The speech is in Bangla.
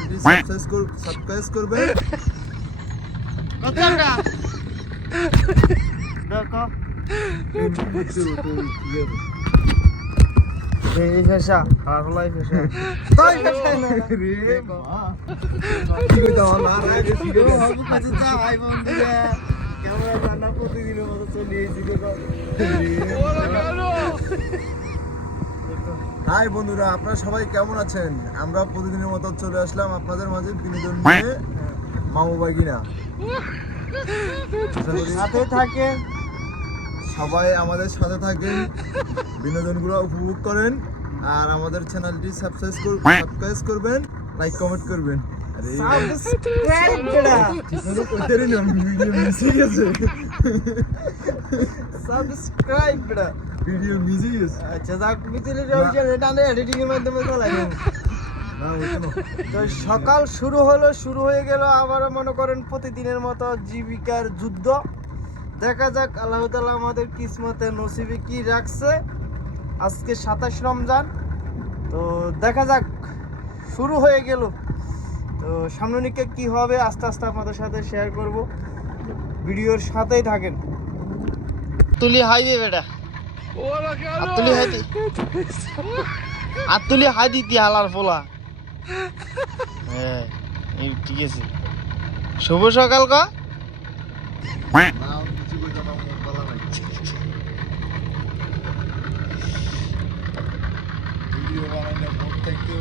চ্যানেলটি সাবস্ক্রাইব করবেন। এই ফেসা আর হলাই ফেসা হাই বন্ধুরা, আপনারা সবাই কেমন আছেন? আমরা প্রতিদিনের মতো চলে আসলাম আপনাদের মাঝে বিনোদন নিয়ে। মামু বাগিনা সাথে থাকে, সবাই আমাদের সাথে থাকেন, বিনোদনগুলো উপভোগ করেন আর আমাদের চ্যানেলটি সাবস্ক্রাইব করবেন, লাইক কমেন্ট করবেন। আরে সাবস্ক্রাইব করা ঠিকানা কইতেরি না, ভিডিও মিস হয়ে গেছে। সাবস্ক্রাইব করা ভিডিও মিস হয়ে গেছে। আচ্ছা যাক মিছিলে রয়েছে, এটা আমরা এডিটিং এর মাধ্যমে চালাই। না ওইটা না। তো সকাল শুরু হয়ে গেল আবার মনে করেন প্রতিদিনের মতো জীবিকার যুদ্ধ। দেখা যাক আল্লাহ তাআলা আমাদের কিসমতে নসিবে কি রাখছে। আজকে 27 রমজান, তো দেখা যাক শুরু হয়ে গেল। তো সামনের দিকে কি হবে আস্তে আস্তে আপনাদের সাথে শেয়ার করব, ভিডিওর সাথেই থাকেন। তুলি হাই দে বেটা, আতুলি হাই দি, আতুলি হাই দিতি হালার ফোলা। হ্যাঁ এই ঠিক আছে। শুভ সকাল কা না কিছু কইতে না, মুখ বলা নাই। ভিডিও বানাইলে মুখ থাকতে